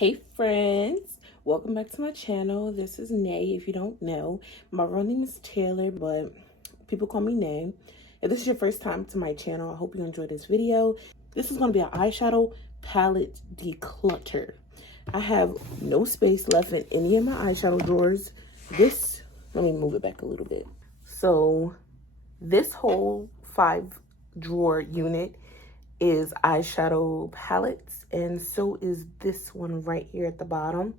Hey friends, welcome back to my channel. This is Nay. If you don't know, my real name is Taylor, but people call me Nay. If this is your first time to my channel, I hope you enjoyed this video. This is going to be an eyeshadow palette declutter. I have no space left in any of my eyeshadow drawers. Let me move it back a little bit. So this whole 5-drawer unit is eyeshadow palettes, and so is this one right here at the bottom.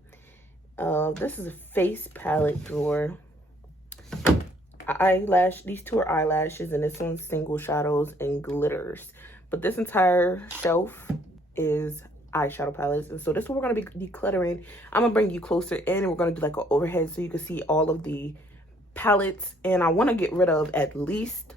This is a face palette drawer. These two are eyelashes, and this one's single shadows and glitters. But this entire shelf is eyeshadow palettes, and so this is what we're gonna be decluttering. I'm gonna bring you closer in, and we're gonna do like an overhead so you can see all of the palettes. And I want to get rid of at least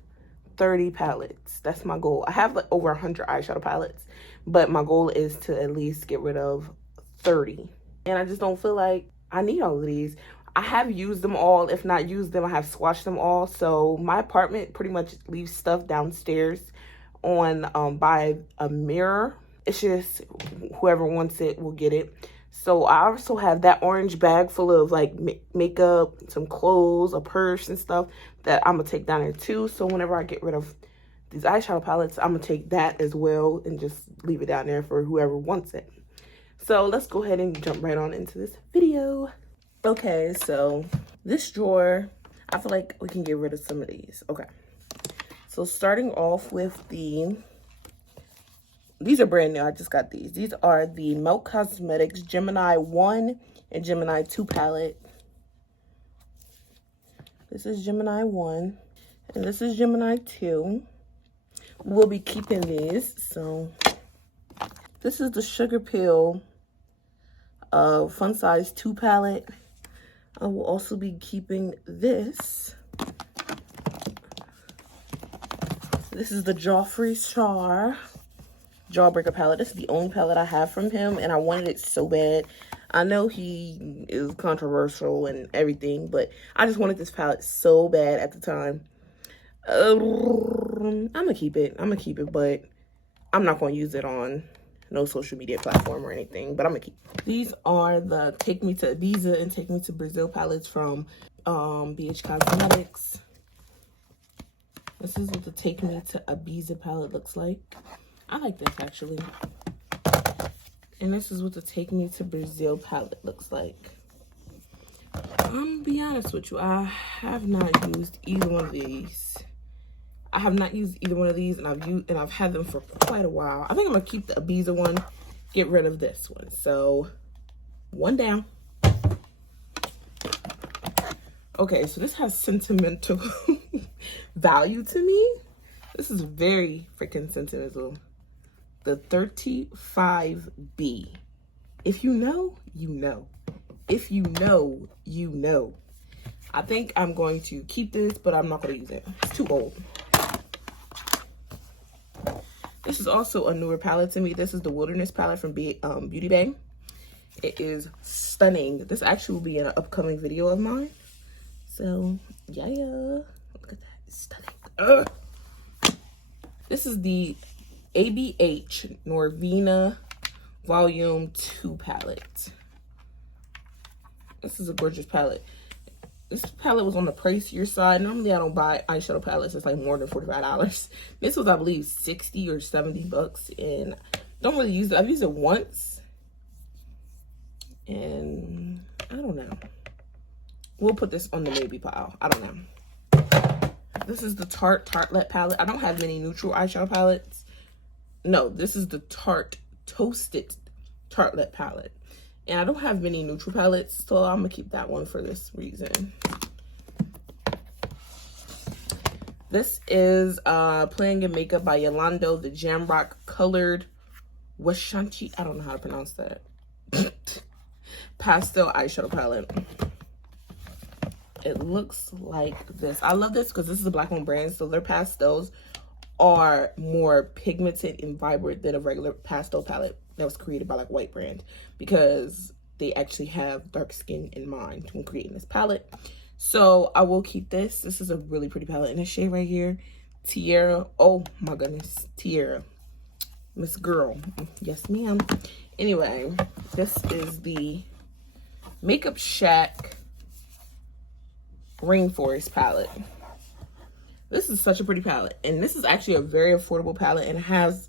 30 palettes. That's my goal. I have like over 100 eyeshadow palettes, but my goal is to at least get rid of 30. And I just don't feel like I need all of these. I have used them all. If not used them, I have swatched them all. So my apartment pretty much leaves stuff downstairs on by a mirror. It's just whoever wants it will get it. So I also have that orange bag full of like makeup, some clothes, a purse and stuff that I'm gonna take down there too. So whenever I get rid of these eyeshadow palettes, I'm gonna take that as well and just leave it down there for whoever wants it. So let's go ahead and jump right on into this video. Okay, so this drawer, I feel like we can get rid of some of these. Okay, so starting off with these are brand new. I just got these. These are the Melt Cosmetics Gemini 1 and Gemini 2 palette. This is Gemini 1 and this is Gemini 2. We'll be keeping these. So this is the Sugar Peel Fun Size 2 palette. I will also be keeping this. This is the Joffrey Star Jawbreaker palette. This is the only palette I have from him, and I wanted it so bad. I know he is controversial and everything, but I just wanted this palette so bad at the time. I'm gonna keep it, but I'm not gonna use it on no social media platform or anything, but I'm gonna keep it. These are the Take Me to Ibiza and Take Me to Brazil palettes from BH Cosmetics. This is what the Take Me to Ibiza palette looks like. I like this actually. And this is what the Take Me to Brazil palette looks like. I'm gonna be honest with you, I have not used either one of these. I have not used either one of these, and I've had them for quite a while. I think I'm gonna keep the Ibiza one, get rid of this one. So one down. Okay, so this has sentimental value to me. This is very freaking sentimental. The 35B. If you know, you know. If you know, you know. I think I'm going to keep this, but I'm not going to use it. It's too old. This is also a newer palette to me. This is the Wilderness palette from Beauty Bay. It is stunning. This actually will be in an upcoming video of mine. So, yeah. Look at that. It's stunning. Ugh. This is the ABH Norvina Volume 2 palette. This is a gorgeous palette. This palette was on the pricier side. Normally I don't buy eyeshadow palettes. It's like more than $45. This was, I believe, 60 or 70 bucks, and don't really use it. I've used it once, and I don't know. We'll put this on the maybe pile. I don't know. This is the Tarte Tartlet palette. I don't have many neutral eyeshadow palettes. No, this is the Tarte Toasted Tartlet palette. And I don't have many neutral palettes, so I'm going to keep that one for this reason. This is Playing in Makeup by Yolando, the Jamrock Colored Washanti. I don't know how to pronounce that. Pastel eyeshadow palette. It looks like this. I love this because this is a Black-owned brand, so their pastels are more pigmented and vibrant than a regular pastel palette that was created by like white brand, because they actually have dark skin in mind when creating this palette. So I will keep this. This is a really pretty palette, and this shade right here, Tierra. Oh my goodness, Tierra. Miss Girl. Yes, ma'am. Anyway, this is the Makeup Shack Rainforest palette. This is such a pretty palette, and this is actually a very affordable palette, and it has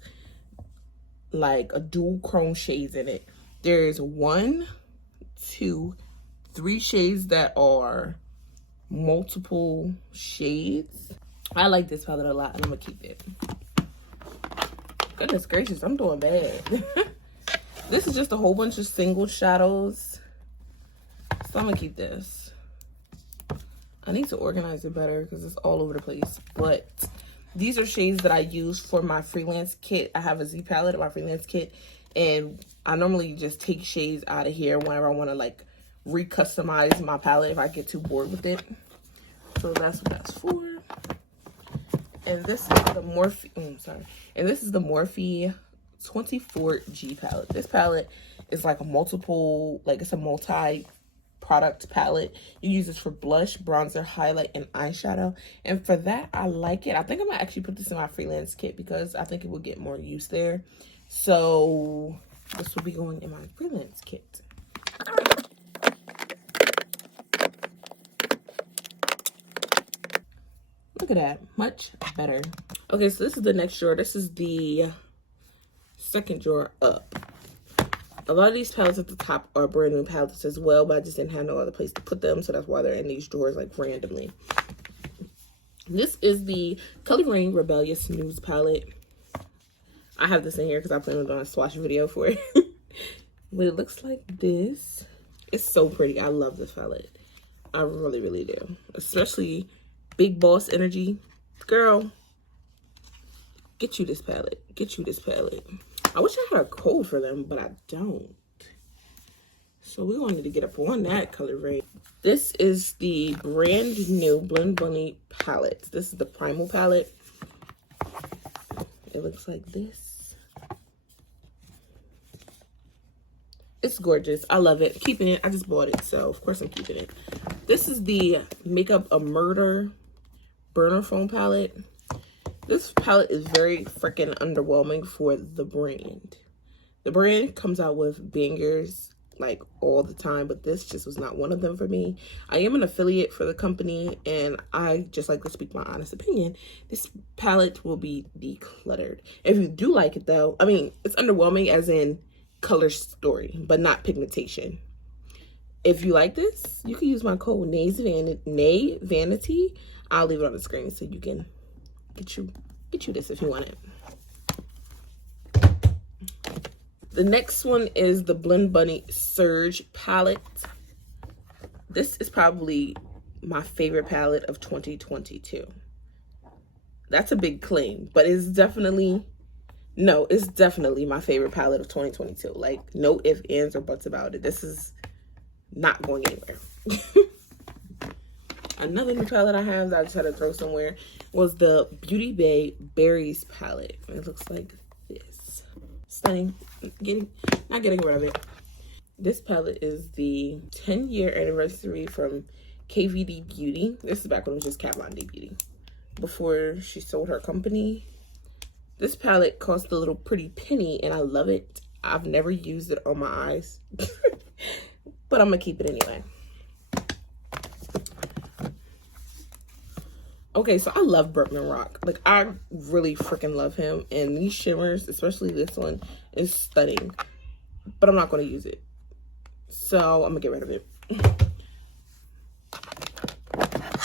like a dual chrome shades in it. There's 1, 2, 3 shades that are multiple shades. I like this palette a lot, and I'm gonna keep it. Goodness gracious, I'm doing bad. This is just a whole bunch of single shadows, so I'm gonna keep this. I need to organize it better because it's all over the place, but these are shades that I use for my freelance kit. I have a Z palette in my freelance kit, and I normally just take shades out of here whenever I want to like recustomize my palette if I get too bored with it. So that's what that's for. And this is the Morphe, and this is the Morphe 24G palette. This palette is like a multiple, like it's a multi-product palette. You use this for blush, bronzer, highlight, and eyeshadow. And for that, I like it. I think I'm gonna actually put this in my freelance kit because I think it will get more use there. So this will be going in my freelance kit. Look at that, much better. Okay, so this is the next drawer. This is the second drawer up. A lot of these palettes at the top are brand new palettes as well, but I just didn't have no other place to put them, so that's why they're in these drawers like randomly. This is the Color Raine Rebellious Nudes palette. I have this in here because I plan on doing a swatch video for it. But it looks like this. It's so pretty. I love this palette. I really, really do. Especially Big Boss Energy. Girl, get you this palette. Get you this palette. I wish I had a code for them, but I don't. So we wanted to get up on that Color Raine. This is the brand new Blend Bunny palette. This is the Primal palette. It looks like this. It's gorgeous. I love it. Keeping it. I just bought it, so of course I'm keeping it. This is the Makeup a Murder Burner Foam palette. This palette is very freaking underwhelming for the brand. The brand comes out with bangers like all the time, but this just was not one of them for me. I am an affiliate for the company, and I just like to speak my honest opinion. This palette will be decluttered. If you do like it though, I mean, it's underwhelming as in color story, but not pigmentation. If you like this, you can use my code NAYVANITY. I'll leave it on the screen so you can get you this if you want it. The next one is the Blend Bunny Surge palette. This is probably my favorite palette of 2022. That's a big claim, but it's definitely my favorite palette of 2022. Like, no ifs, ands, or buts about it. This is not going anywhere. Another new palette I have that I just had to throw somewhere was the Beauty Bay Berries palette. It looks like this. Stunning. Not getting rid of it. This palette is the 10-year anniversary from KVD Beauty. This is back when it was just Kat Von D Beauty, before she sold her company. This palette cost a little pretty penny, and I love it. I've never used it on my eyes, but I'm gonna keep it anyway. Okay, so I love Berkman Rock. Like, I really freaking love him. And these shimmers, especially this one, is stunning. But I'm not going to use it. So, I'm going to get rid of it.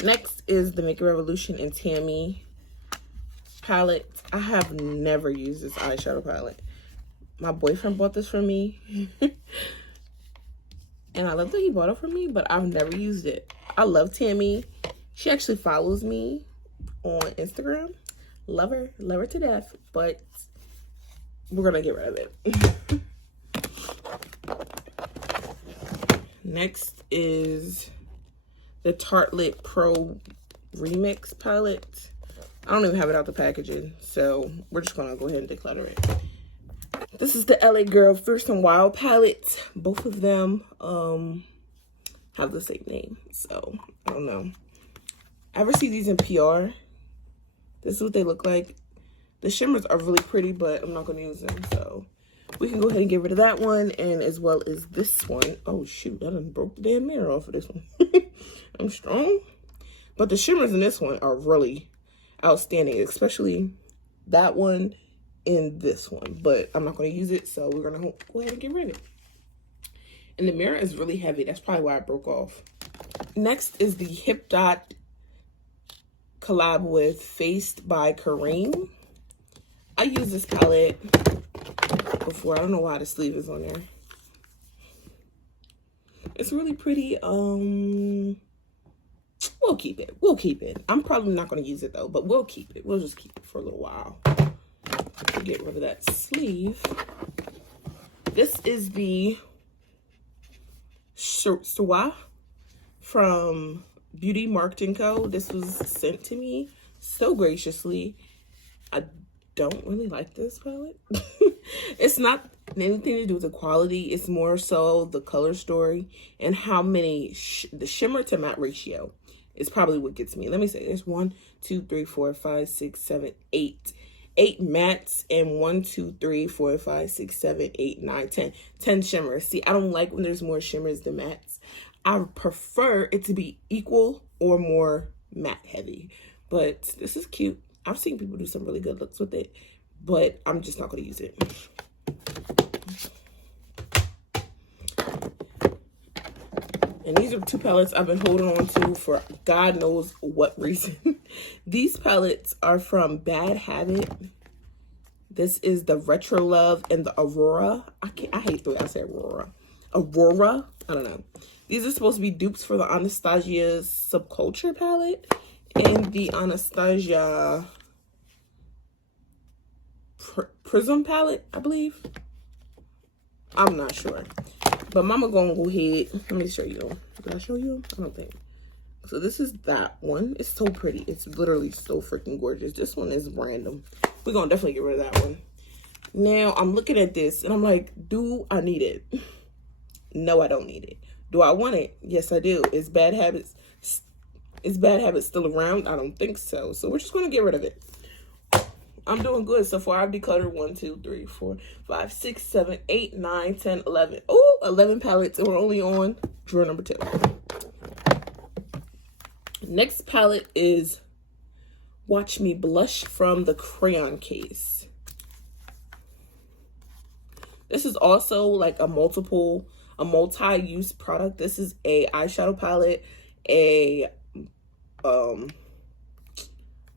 Next is the Make a Revolution in Tammy palette. I have never used this eyeshadow palette. My boyfriend bought this for me. And I love that he bought it for me, but I've never used it. I love Tammy. She actually follows me on Instagram. Love her to death, but we're gonna get rid of it. Next is the Tartelette Pro Remix palette. I don't even have it out the packaging, so we're just gonna go ahead and declutter it. This is the LA Girl Fierce and Wild palette. Both of them have the same name, so I don't know. I ever see these in PR? This is what they look like. The shimmers are really pretty, but I'm not going to use them, so we can go ahead and get rid of that one, and as well as this one. Oh shoot, I done broke the damn mirror off of this one. I'm strong. But the shimmers in this one are really outstanding, especially that one and this one. But I'm not going to use it, so we're going to go ahead and get rid of it. And the mirror is really heavy. That's probably why it broke off. Next is the Hip Dot collab with Faced by Raine. I used this palette before. I don't know why the sleeve is on there. It's really pretty. We'll keep it. We'll keep it. I'm probably not going to use it though, but we'll keep it. We'll just keep it for a little while. Get rid of that sleeve. This is the Soie from Beauty Marketing Co. This was sent to me so graciously. I don't really like this palette. It's not anything to do with the quality. It's more so the color story and how many the shimmer to matte ratio is probably what gets me. Let me say there's 1, 2, 3, 4, 5, 6, 7, 8 mattes, and 1, 2, 3, 4, 5, 6, 7, 8, 9, 10 shimmers. See, I don't like when there's more shimmers than mattes. I prefer it to be equal or more matte heavy. But this is cute. I've seen people do some really good looks with it, but I'm just not going to use it. And these are two palettes I've been holding on to for God knows what reason. These palettes are from Bad Habit. This is the Retro Love and the Aurora. I hate the way I say Aurora. Aurora? I don't know. These are supposed to be dupes for the Anastasia Subculture palette and the Anastasia Prism palette, I believe. I'm not sure. But mama gonna go ahead. Let me show you. Did I show you? I don't think. So this is that one. It's so pretty. It's literally so freaking gorgeous. This one is random. We're gonna definitely get rid of that one. Now I'm looking at this and I'm like, do I need it? No, I don't need it. Do I want it? Yes, I do. Is Bad Habits still around? I don't think so. So we're just gonna get rid of it. I'm doing good so far. I've decluttered 1, 2, 3, 4, 5, 6, 7, 8, 9, 10, 11. Oh, 11 palettes, and we're only on drawer number 2. Next palette is Watch Me Blush from the Crayon Case. This is also like a multi-use product. This is a eyeshadow palette, a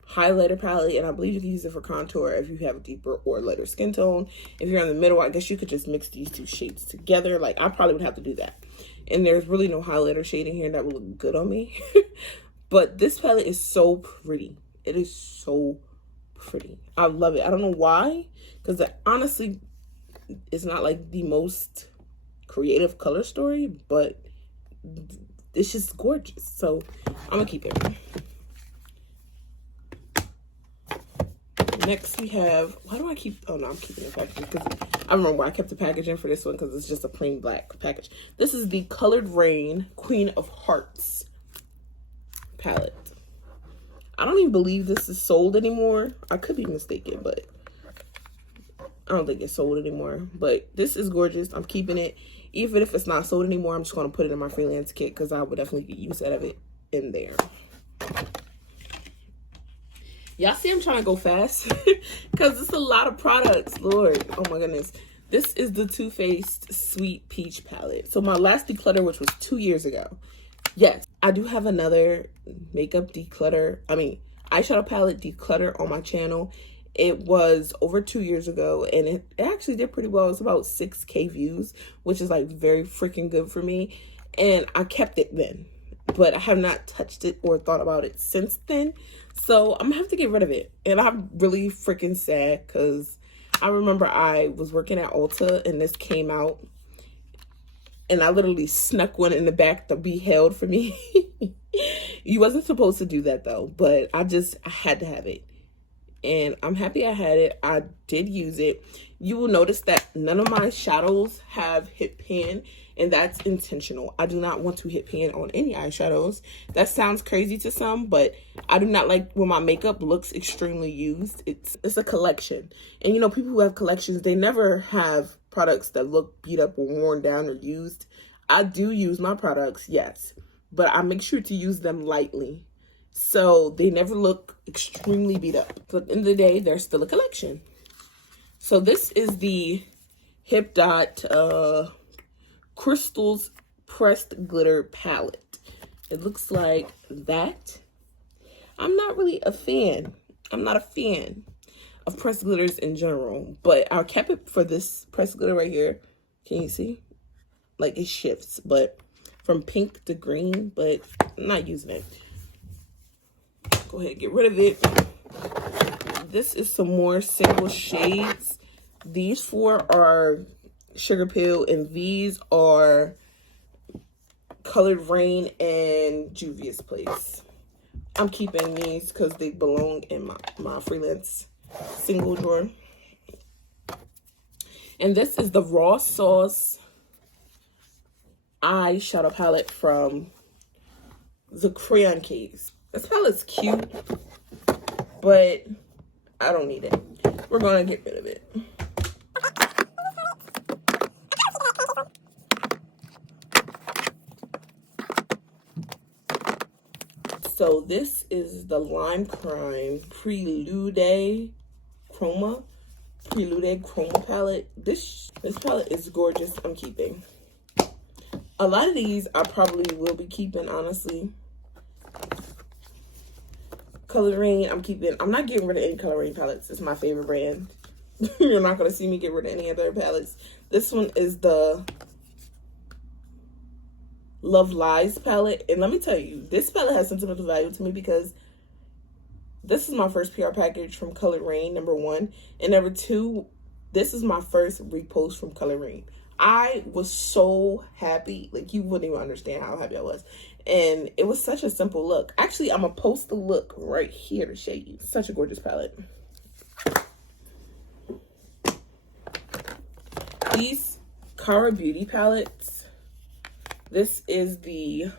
highlighter palette, and I believe you can use it for contour if you have a deeper or lighter skin tone. If you're in the middle, I guess you could just mix these two shades together. Like, I probably would have to do that. And there's really no highlighter shade in here that would look good on me. But this palette is so pretty. It is so pretty. I love it. I don't know why, because honestly, it's not like the most creative color story, but it's just gorgeous. So I'm gonna keep it. Next we have, why do I keep, oh no, I'm keeping the packaging because I remember why I kept the packaging for this one, because it's just a plain black package. This is the Colored Raine Queen of Hearts palette. I don't even believe this is sold anymore. I could be mistaken, but I don't think it's sold anymore. But this is gorgeous. I'm keeping it. Even if it's not sold anymore, I'm just going to put it in my freelance kit because I would definitely get use out of it in there. Y'all see I'm trying to go fast because it's a lot of products. Lord, oh my goodness. This is the Too Faced Sweet Peach palette. So my last declutter, which was 2 years ago. Yes, I do have another makeup declutter. I mean, eyeshadow palette declutter on my channel. It was over 2 years ago and it actually did pretty well. It's about 6K views, which is like very freaking good for me. And I kept it then, but I have not touched it or thought about it since then. So I'm gonna have to get rid of it. And I'm really freaking sad because I remember I was working at Ulta and this came out and I literally snuck one in the back to be held for me. You wasn't supposed to do that though, but I had to have it. And I'm happy I had it. I did use it. You will notice that none of my shadows have hit pan, and that's intentional. I do not want to hit pan on any eyeshadows. That sounds crazy to some, but I do not like when my makeup looks extremely used. It's a collection. And you know, people who have collections, they never have products that look beat up or worn down or used. I do use my products, yes, but I make sure to use them lightly so they never look extremely beat up. So at the end of the day, they're still a collection. So this is the Hip Dot Crystals Pressed Glitter Palette. It looks like that. I'm not really a fan. I'm not a fan of pressed glitters in general, but I kept it for this pressed glitter right here. Can you see? Like it shifts, but from pink to green, but I'm not using it. Go ahead, get rid of it. This is some more single shades. These 4 are Sugar Pill, and these are Colored Raine and Juvia's Place. I'm keeping these because they belong in my freelance single drawer. And this is the Raw Sauce eyeshadow palette from the Crayon Case. This palette's cute, but I don't need it. We're going to get rid of it. So this is the Lime Crime Prelude Chroma palette. This palette is gorgeous. I'm keeping. A lot of these I probably will be keeping, honestly. Colored Raine, I'm keeping. I'm not getting rid of any Colored Raine palettes. It's my favorite brand. You're not going to see me get rid of any other palettes. This one is the Love Lies palette. And let me tell you, this palette has sentimental value to me because this is my first PR package from Colored Raine, #1. And #2, this is my first repost from Colored Raine. I was so happy. Like, you wouldn't even understand how happy I was. And it was such a simple look. Actually, I'm going to post the look right here to show you. Such a gorgeous palette. These Cara Beauty palettes. This is the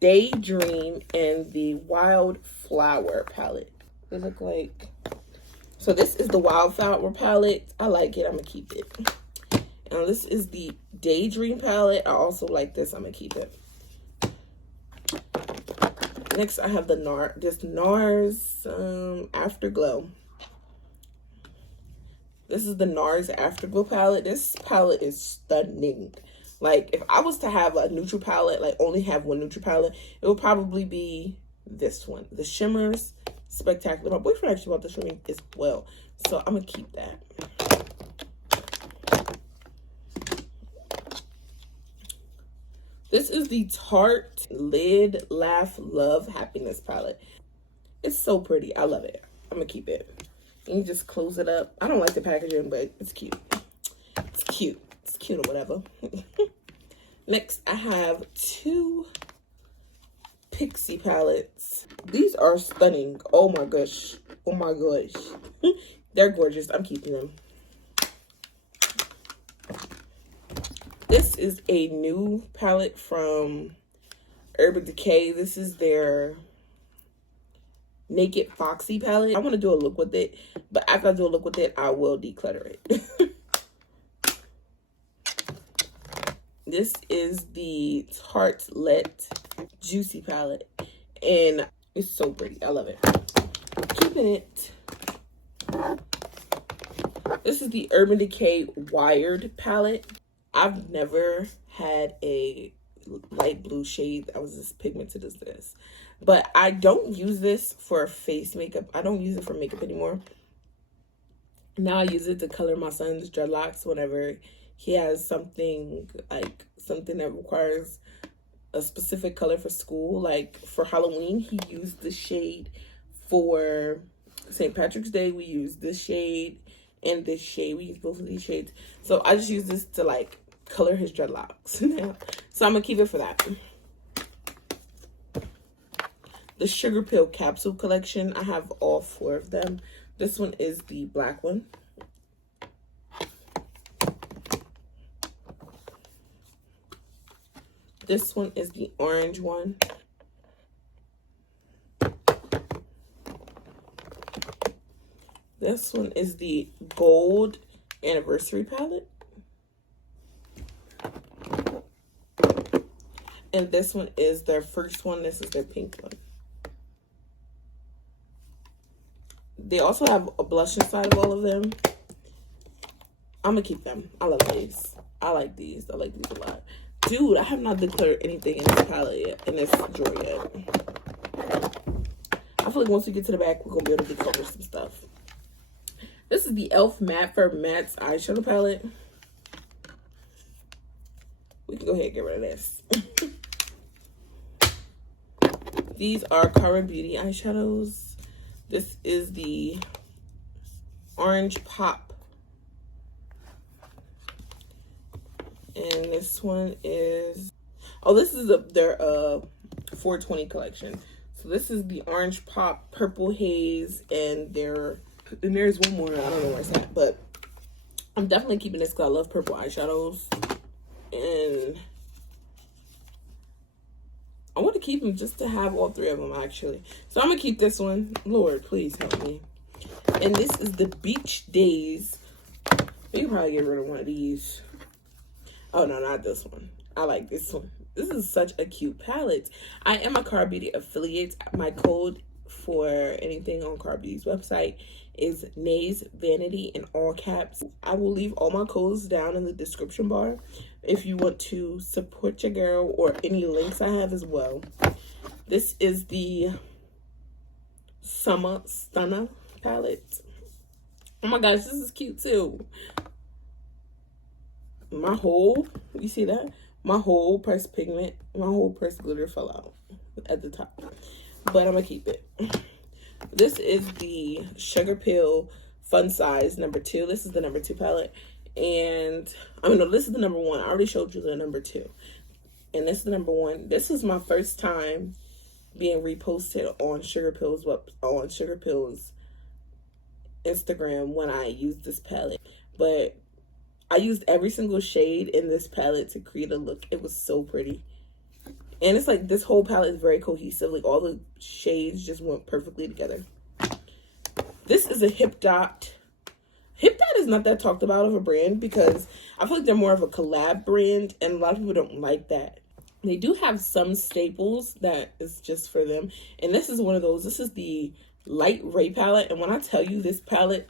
Daydream and the Wildflower palette. They look like... So this is the Wildflower palette. I like it. I'm going to keep it. Now this is the Daydream palette. I also like this. I'm going to keep it. Next, I have the NARS Afterglow. This is the NARS Afterglow palette. This palette is stunning. Like, if I was to have a neutral palette, like only have one neutral palette, it would probably be this one. The Shimmers, spectacular. My boyfriend actually bought this for me as well. So I'm going to keep that. This is the Tarte Lid Laugh Love Happiness palette. It's so pretty. I love it. I'm going to keep it. And you just close it up. I don't like the packaging, but it's cute. It's cute. It's cute or whatever. Next, I have 2 Pixie palettes. These are stunning. Oh my gosh. Oh my gosh. They're gorgeous. I'm keeping them. This is a new palette from Urban Decay. This is their Naked Foxy palette. I want to do a look with it, but after I do a look with it, I will declutter it. This is the Tartelette Juicy palette, and it's so pretty. I love it. Keeping it. This is the Urban Decay Wired palette. I've never had a light blue shade that was as pigmented as this. But I don't use this for face makeup. I don't use it for makeup anymore. Now I use it to color my son's dreadlocks whenever he has something that requires a specific color for school. Like for Halloween, he used the shade. For St. Patrick's Day, we used this shade and this shade. We used both of these shades. So I just use this to like color his dreadlocks now. So I'm gonna keep it for that. The Sugar Pill Capsule Collection. I have all 4 of them. This one is the black one. This one is the orange one. This one is the Gold Anniversary palette. And this one is their first one. This is their pink one. They also have a blush inside of all of them. I'm gonna keep them. I love these. I like these. I like these a lot. Dude, I have not decluttered anything in this palette yet, in this drawer yet. I feel like once we get to the back, we're gonna be able to declutter some stuff. This is the e.l.f. Matte for Mattes eyeshadow palette. We can go ahead and get rid of this. These are Cara Beauty eyeshadows. This is the Orange Pop. And this one is, oh, this is their 420 collection. So this is the Orange Pop, Purple Haze, and there's one more. I don't know where it's at, but I'm definitely keeping this because I love purple eyeshadows. And I want to keep them just to have all three of them, actually. So I'm going to keep this one. Lord, please help me. And this is the Beach Days. You can probably get rid of one of these. Oh, no, not this one. I like this one. This is such a cute palette. I am a Cara Beauty affiliate. My code for anything on Cara Beauty's website is NAYSVANITY in all caps. I will leave all my codes down in the description bar if you want to support your girl, or any links I have as well. This is the Summer Stunner palette. Oh my gosh, this is cute too. My whole, you see that? My whole pressed pigment, my whole pressed glitter fell out at the top. But I'm going to keep it. This is the Sugar Pill Fun Size #2. This is the #2 palette. And, I mean, no, this is the #1. I already showed you the #2. And this is the #1. This is my first time being reposted on Sugar Pill's Instagram when I used this palette. But I used every single shade in this palette to create a look. It was so pretty. And it's like this whole palette is very cohesive. Like all the shades just went perfectly together. This is a Hip Dot. Hip Dot is not that talked about of a brand because I feel like they're more of a collab brand. And a lot of people don't like that. They do have some staples that is just for them. And this is one of those. This is the Light Ray palette. And when I tell you this palette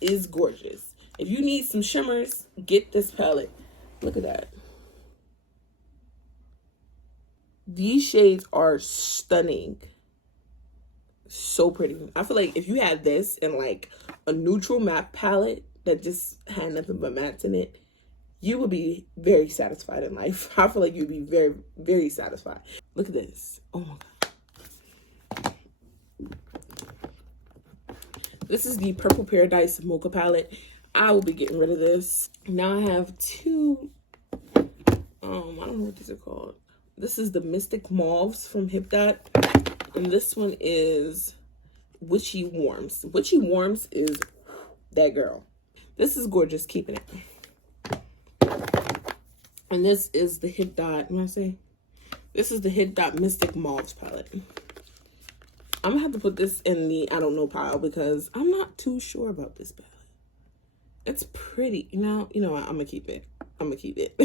is gorgeous. If you need some shimmers, get this palette. Look at that. These shades are stunning. So pretty. I feel like if you had this and like a neutral matte palette that just had nothing but mattes in it, you would be very satisfied in life. I feel like you'd be very, very satisfied. Look at this. Oh my God. This is the Purple Paradise Mocha palette. I will be getting rid of this. Now I have two, I don't know what these are called. This is the Mystic Mauves from Hip Dot. And this one is Witchy Warms. Witchy Warms is that girl. This is gorgeous, keeping it. And this is the Hip Dot, this is the Hip Dot Mystic Mauves palette. I'm gonna have to put this in the I don't know pile because I'm not too sure about this palette. It's pretty. You know what? I'm gonna keep it. I'm gonna keep it.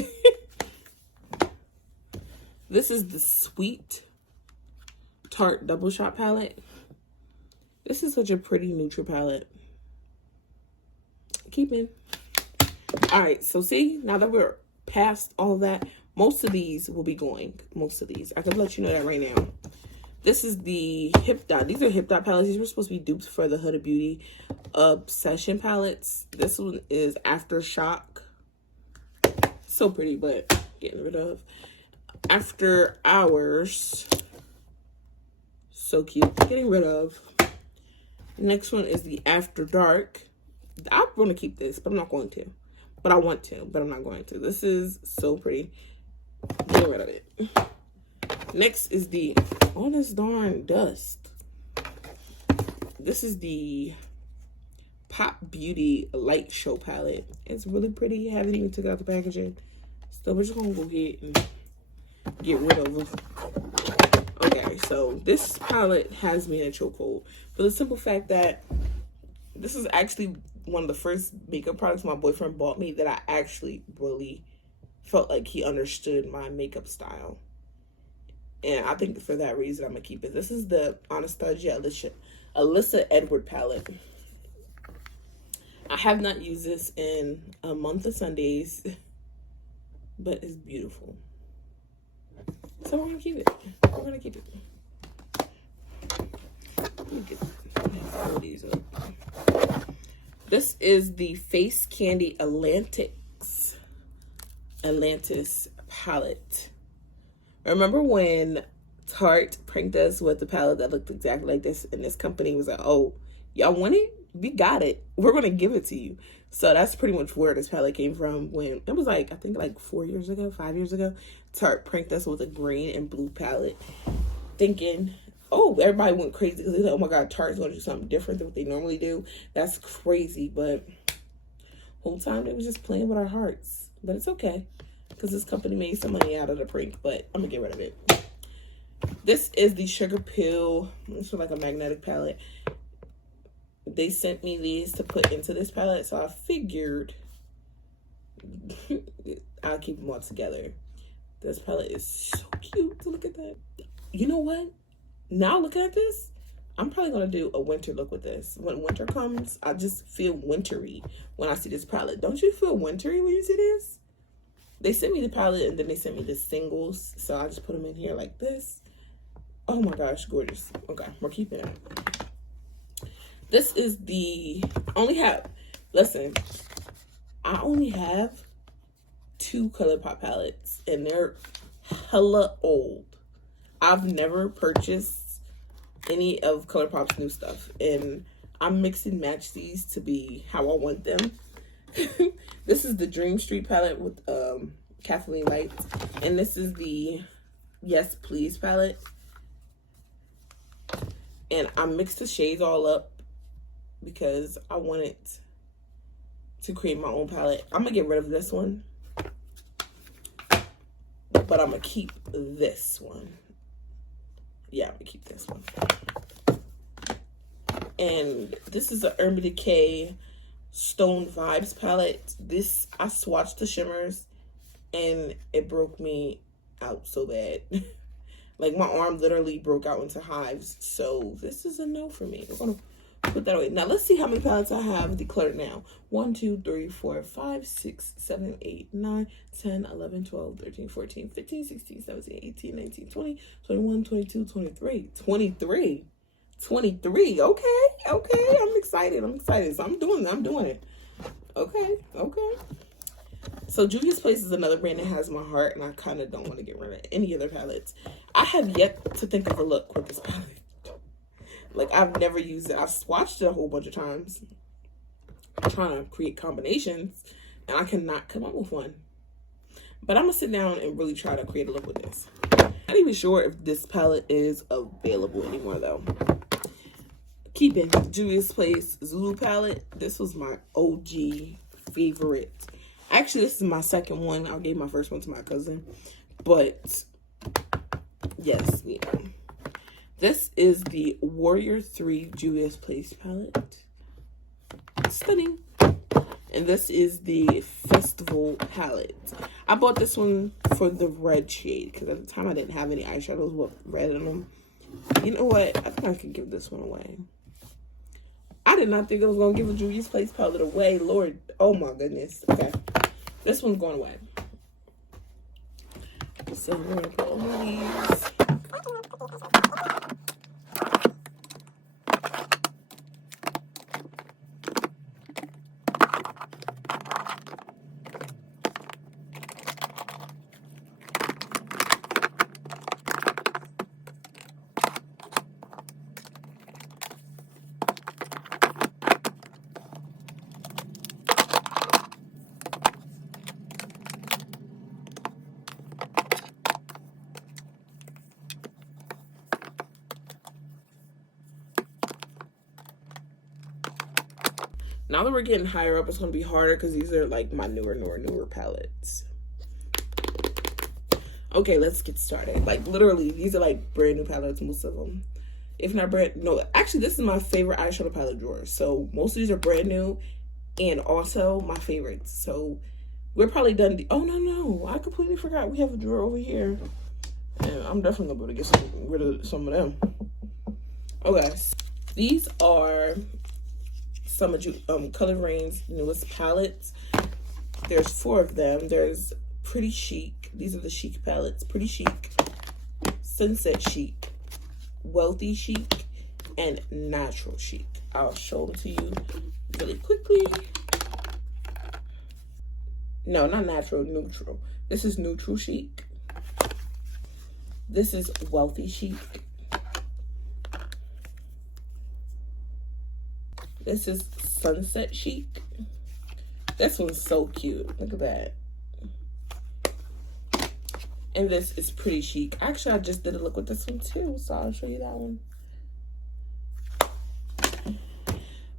This is the Sweet Tart Double Shot palette. This is such a pretty neutral palette. Keeping. All right, so see, now that we're past all of that, most of these will be going. Most of these. I can let you know that right now. This is the Hip Dot. These are Hip Dot palettes. These were supposed to be dupes for the Huda Beauty Obsession palettes. This one is Aftershock. So pretty, but getting rid of. After Hours. So cute. Getting rid of. Next one is the After Dark. I want to keep this, but I'm not going to. But I want to, but I'm not going to. This is so pretty. Getting rid of it. Next is the, all this darn dust. This is the Pop Beauty Light Show palette. It's really pretty. I haven't even took out the packaging. So we're just gonna go ahead and get rid of it. Okay, so this palette has me in a chokehold for the simple fact that this is actually one of the first makeup products my boyfriend bought me that I actually really felt like he understood my makeup style. And I think for that reason, I'm going to keep it. This is the Anastasia Alyssa Edward palette. I have not used this in a month of Sundays, but it's beautiful. So we're going to keep it. We're going to keep it. Let me pull these up. This is the Face Candy Atlantis palette. Remember when Tarte pranked us with the palette that looked exactly like this, and this company was like, oh, y'all want it? We got it. We're going to give it to you. So that's pretty much where this palette came from. When it was like, I think like 5 years ago, Tarte pranked us with a green and blue palette, thinking, oh, everybody went crazy because they said, oh my God, Tarte's going to do something different than what they normally do. That's crazy. But whole time they was just playing with our hearts. But it's okay, because this company made some money out of the prank, but I'm going to get rid of it. This is the Sugar Pill. This is like a magnetic palette. They sent me these to put into this palette, so I figured I'll keep them all together. This palette is so cute. Look at that. You know what? Now looking at this, I'm probably going to do a winter look with this. When winter comes, I just feel wintry when I see this palette. Don't you feel wintry when you see this? They sent me the palette, and then they sent me the singles, so I just put them in here like this. Oh my gosh, gorgeous. Okay, we're keeping it. This is the, I only have 2 ColourPop palettes, and they're hella old. I've never purchased any of ColourPop's new stuff, and I mix and match these to be how I want them. This is the Dream Street palette with Kathleen Lights, and this is the Yes Please palette. And I mixed the shades all up because I wanted to create my own palette. I'm gonna get rid of this one, but I'm gonna keep this one. Yeah, I'm gonna keep this one. And this is the Urban Decay Stone Vibes palette. This, I swatched the shimmers and it broke me out so bad. Like my arm literally broke out into hives. So this is a no for me. I'm gonna put that away. Now let's see how many palettes I have decluttered now. 1, 2, 3, 4, 5, 6, 7, 8, 9, 10, 11, 12, 13, 14, 15, 16, 17, 18, 19, 20, 21, 22, 23. 23. Okay. I'm excited. So I'm doing it. Okay. So Juvia's Place is another brand that has my heart, and I kind of don't want to get rid of any other palettes. I have yet to think of a look with this palette. Like, I've never used it. I've swatched it a whole bunch of times. I'm trying to create combinations, and I cannot come up with one. But I'm going to sit down and really try to create a look with this. I'm not even sure if this palette is available anymore, though. Keeping Juvia's Place Zulu palette. This was my OG favorite. Actually, this is my second one. I gave my first one to my cousin. But, yes, yeah. This is the Warrior 3 Juvia's Place palette. Stunning. And this is the Festival palette. I bought this one for the red shade, because at the time I didn't have any eyeshadows with red in them. You know what? I think I could give this one away. I did not think I was going to give a Juvia's Place palette away. Lord, oh my goodness. Okay. This one's going away. So we're going to put all of these. Now that we're getting higher up, it's going to be harder because these are like my newer palettes. Okay, let's get started. Like literally, these are like brand new palettes, most of them. If not brand, no, actually this is my favorite eyeshadow palette drawer. So most of these are brand new and also my favorites. So we're probably done. Oh no, I completely forgot. We have a drawer over here And I'm definitely gonna be able to get rid of some of them. Okay, these are some of Color Raine's newest palettes. There's 4 of them. There's Pretty Chic. These are the Chic palettes. Pretty Chic, Sunset Chic, Wealthy Chic, and Natural Chic. I'll show them to you really quickly. No, not natural, neutral. This is Neutral Chic. This is Wealthy Chic. This is Sunset Chic. This one's so cute. Look at that. And this is Pretty Chic. Actually, I just did a look with this one too, so I'll show you that one.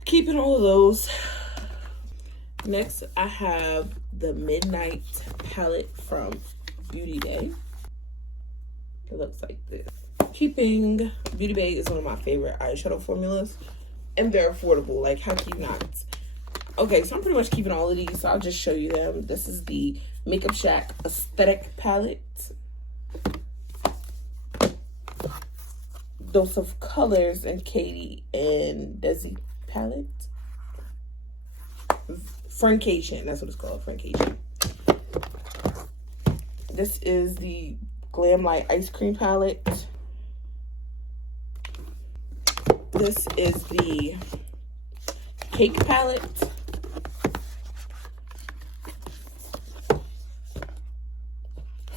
Keeping all of those. Next, I have the Midnight palette from Beauty Bay. It looks like this. Keeping Beauty Bay is one of my favorite eyeshadow formulas, and they're affordable. Like, how can you not? Okay, so I'm pretty much keeping all of these, so I'll just show you them. This is the Makeup Shack Aesthetic palette. Dose of Colors and Katie and Desi palette. Francation, that's what it's called, Francation. This is the Glam Light Ice Cream palette. This is the Cake palette.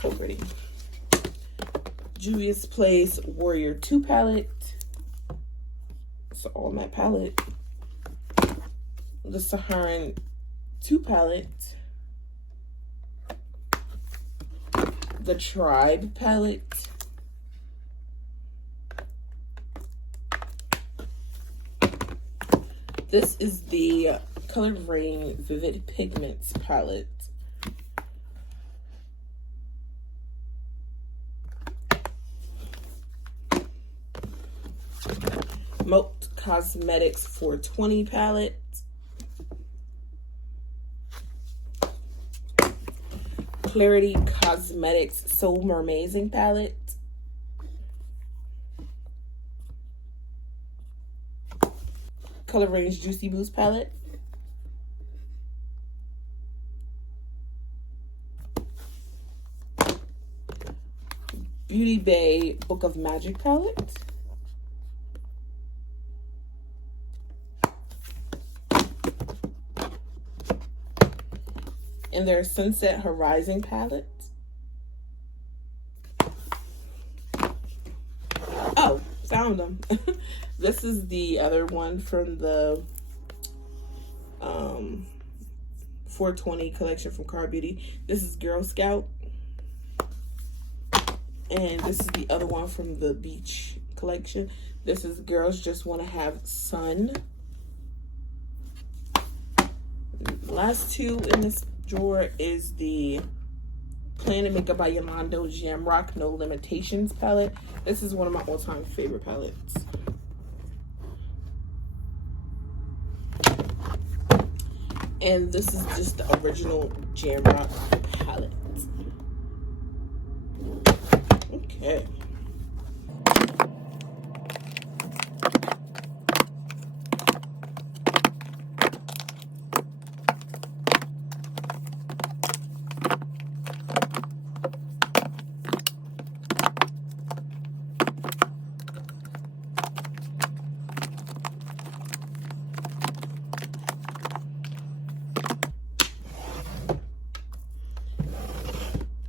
So pretty. Juvia's Place Warrior 2 palette. It's all matte palette. The Saharan 2 palette. The Tribe palette. This is the Color Raine Vivid Pigments palette. Moat Cosmetics 420 palette. Clarity Cosmetics So Mermazing palette. Color Raine's Juicy Boost palette. Beauty Bay Book of Magic palette. And their Sunset Horizon palette. Oh, found them. This is the other one from the 420 collection from Car Beauty. This is Girl Scout. And this is the other one from the Beach collection. This is Girls Just Want to Have Sun. Last 2 in this drawer is the Planet Makeup by Yolando Gem Rock No Limitations palette. This is one of my all-time favorite palettes. And this is just the original Jam Rock palette. Okay.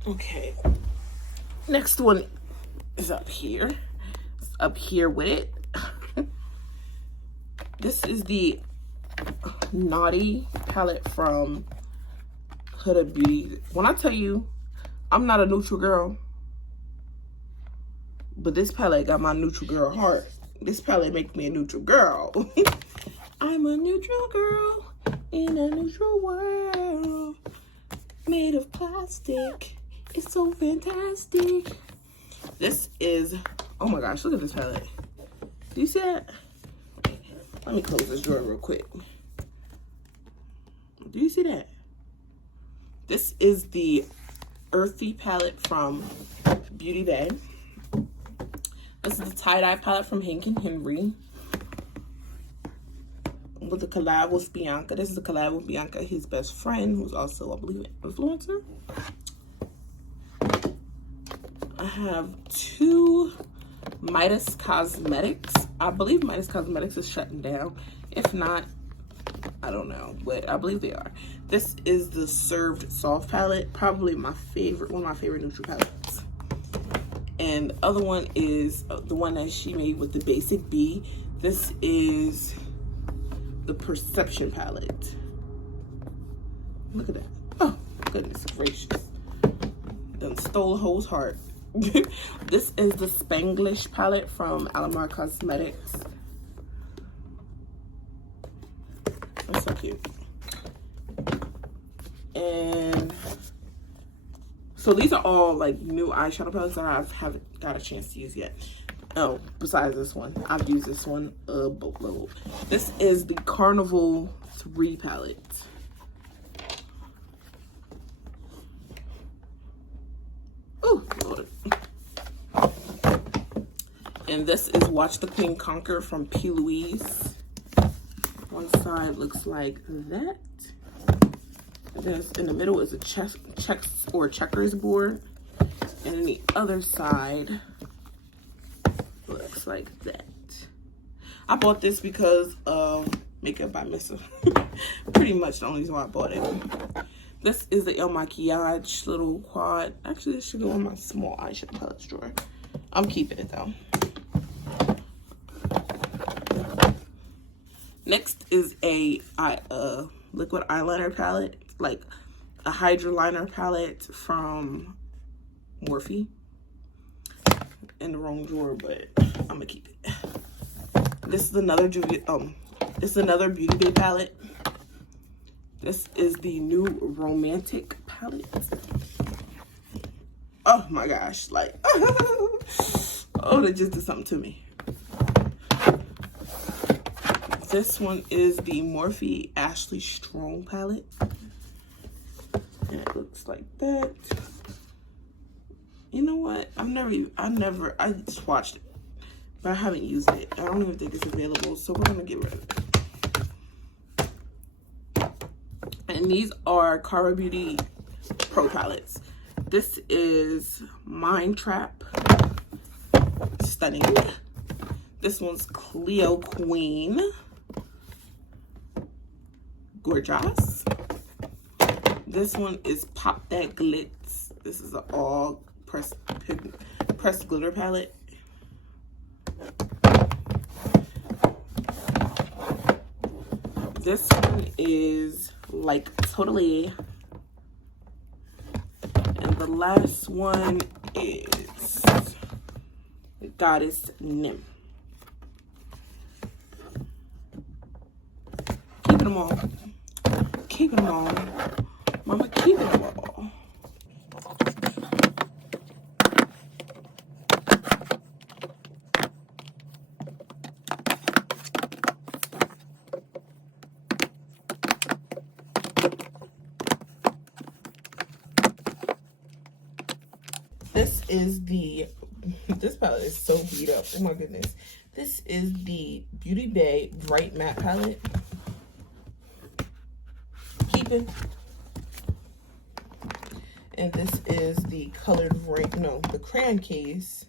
Okay, next one is up here. It's up here with it. This is the Naughty palette from Huda Beauty. When I tell you, I'm not a neutral girl, but this palette got my neutral girl heart. This palette makes me a neutral girl. I'm a neutral girl in a neutral world made of plastic. It's so fantastic. This is, oh my gosh, look at this palette. Do you see that? Let me close this drawer real quick. Do you see that? This is the Earthy palette from Beauty Bay. This is the tie-dye palette from Hank and Henry with a collab with Bianca. This is a collab with Bianca, his best friend, who's also, I believe, an influencer. I have two Midas Cosmetics. I believe Midas Cosmetics is shutting down. If not, I don't know, but I believe they are. This is the Served Soft palette, probably my favorite, one of my favorite neutral palettes. And the other one is the one that she made with the Basic B. This is the Perception palette. Look at that. Oh, goodness gracious. Done stole a whole heart. This is the Spanglish palette from Alamar Cosmetics. That's so cute. And so these are all like new eyeshadow palettes that I haven't got a chance to use yet. Oh, besides this one, I've used this one a boatload. This is the Carnival 3 palette. Oh, Lord. And this is Watch the Queen Conquer from P. Louise. One side looks like that. And then in the middle is a checkers board. And then the other side looks like that. I bought this because of Makeup by Missa. Pretty much the only reason why I bought it. This is the El Maquillage little quad. Actually, this should go in my small eyeshadow palettes drawer. I'm keeping it though. Next is a liquid eyeliner palette, like a Hydra liner palette from Morphe. In the wrong drawer, but I'm gonna keep it. This is another Beauty Bay palette. This is the new Romantic palette. Oh my gosh, like, oh, that just did something to me. This one is the Morphe Ashley Strong palette. And it looks like that. You know what? I just watched it, but I haven't used it. I don't even think it's available, so we're gonna get rid of it. And these are Cara Beauty Pro palettes. This is Mind Trap. Stunning. This one's Cleo Queen. Gorgeous. This one is Pop That Glitz. This is an all pressed glitter palette. This one is Like Totally. And the last one is Goddess Nymph. Keeping them all. Keeping them all. Mama, keeping them all. This palette is so beat up. Oh my goodness. This is the Beauty Bay Bright Matte palette. Keeping. And this is the Colored Rain, no, the Crayon Case,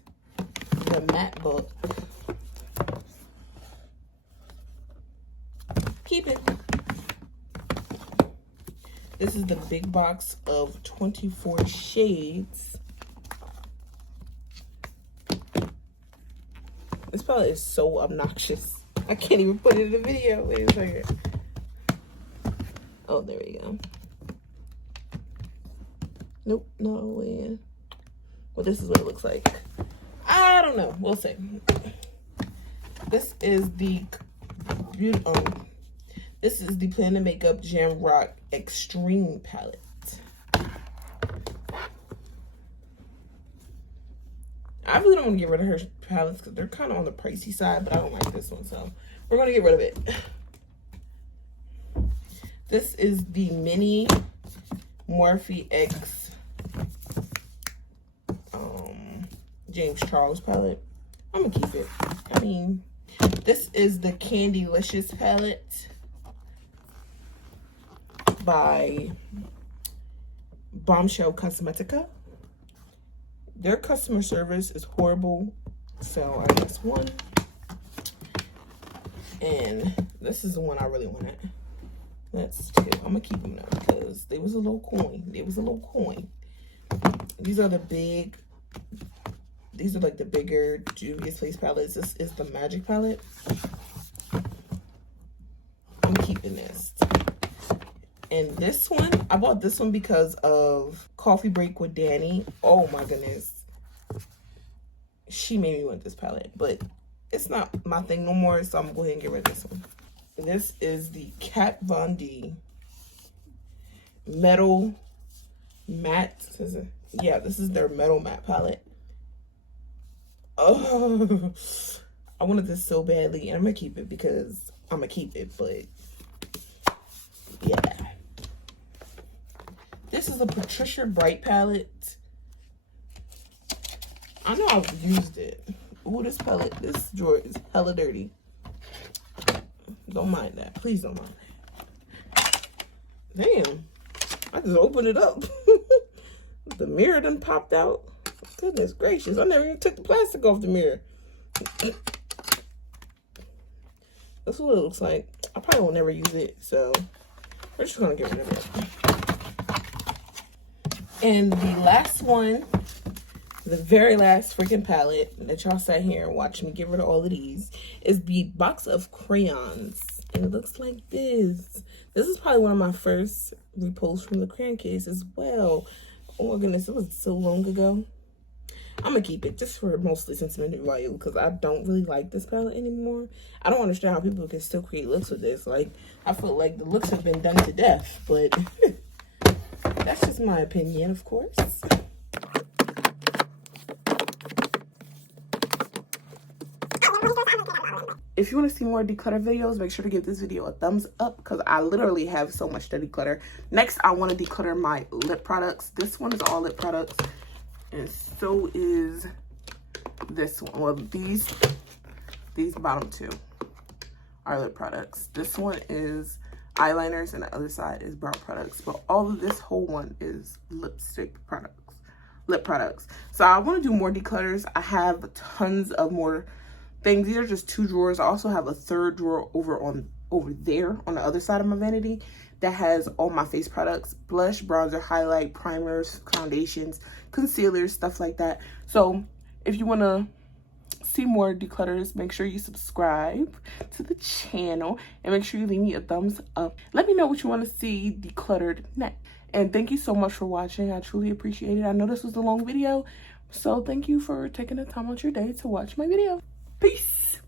the matte book. Keeping. This is the big box of 24 shades. This palette is so obnoxious. I can't even put it in the video. Wait a second. Oh, there we go. Nope, no way. Well, this is what it looks like. I don't know. We'll see. This is the this is the Planet Makeup Jam Rock Extreme palette. I really don't want to get rid of her palettes because they're kind of on the pricey side, but I don't like this one, so we're going to get rid of it. This is the Mini Morphe X James Charles palette. I'm gonna keep it. I mean, this is the Candylicious palette by Bombshell Cosmetica. Their customer service is horrible, so I guess one. And this is the one I really wanted. That's two. I'm gonna keep them now because they was a little coin. These are the big. These are like the bigger Juvia's Place palettes. This is the Magic palette. I'm keeping this. And this one, I bought this one because of Coffee Break with Danny. Oh my goodness. She made me want this palette, but it's not my thing no more, so I'm going to go ahead and get rid of this one. This is the Kat Von D Metal Matte. Yeah, this is their Metal Matte palette. Oh, I wanted this so badly, and I'm going to keep it because I'm going to keep it, but yeah. This is a Patricia Bright palette. I know I've used it. Ooh, this palette, this drawer is hella dirty. Don't mind that. Please don't mind that. Damn. I just opened it up. The mirror done popped out. Goodness gracious. I never even took the plastic off the mirror. That's what it looks like. I probably will never use it, so we're just gonna get rid of it. And the last one, the very last freaking palette that y'all sat here and watched me get rid of all of these, is the box of crayons. And it looks like this. This is probably one of my first reposts from the crayon case as well. Oh my goodness, it was so long ago. I'm gonna keep it just for mostly sentimental value because I don't really like this palette anymore. I don't understand how people can still create looks with this. Like, I feel like the looks have been done to death, but that's just my opinion, of course. If you want to see more declutter videos, make sure to give this video a thumbs up because I literally have so much to declutter. Next, I want to declutter my lip products. This one is all lip products, and so is this one. Well, these bottom two are lip products. This one is eyeliners, and the other side is brow products. But all of this whole one is lipstick products, lip products. So I want to do more declutters. I have tons of more things. These are just two drawers. I also have a third drawer over there on the other side of my vanity that has all my face products: blush, bronzer, highlight, primers, foundations, concealers, stuff like that. So if you want to see more declutters, make sure you subscribe to the channel and make sure you leave me a thumbs up. Let me know what you want to see decluttered next. And thank you so much for watching. I truly appreciate it. I know this was a long video, so thank you for taking the time out your day to watch my video. Peace.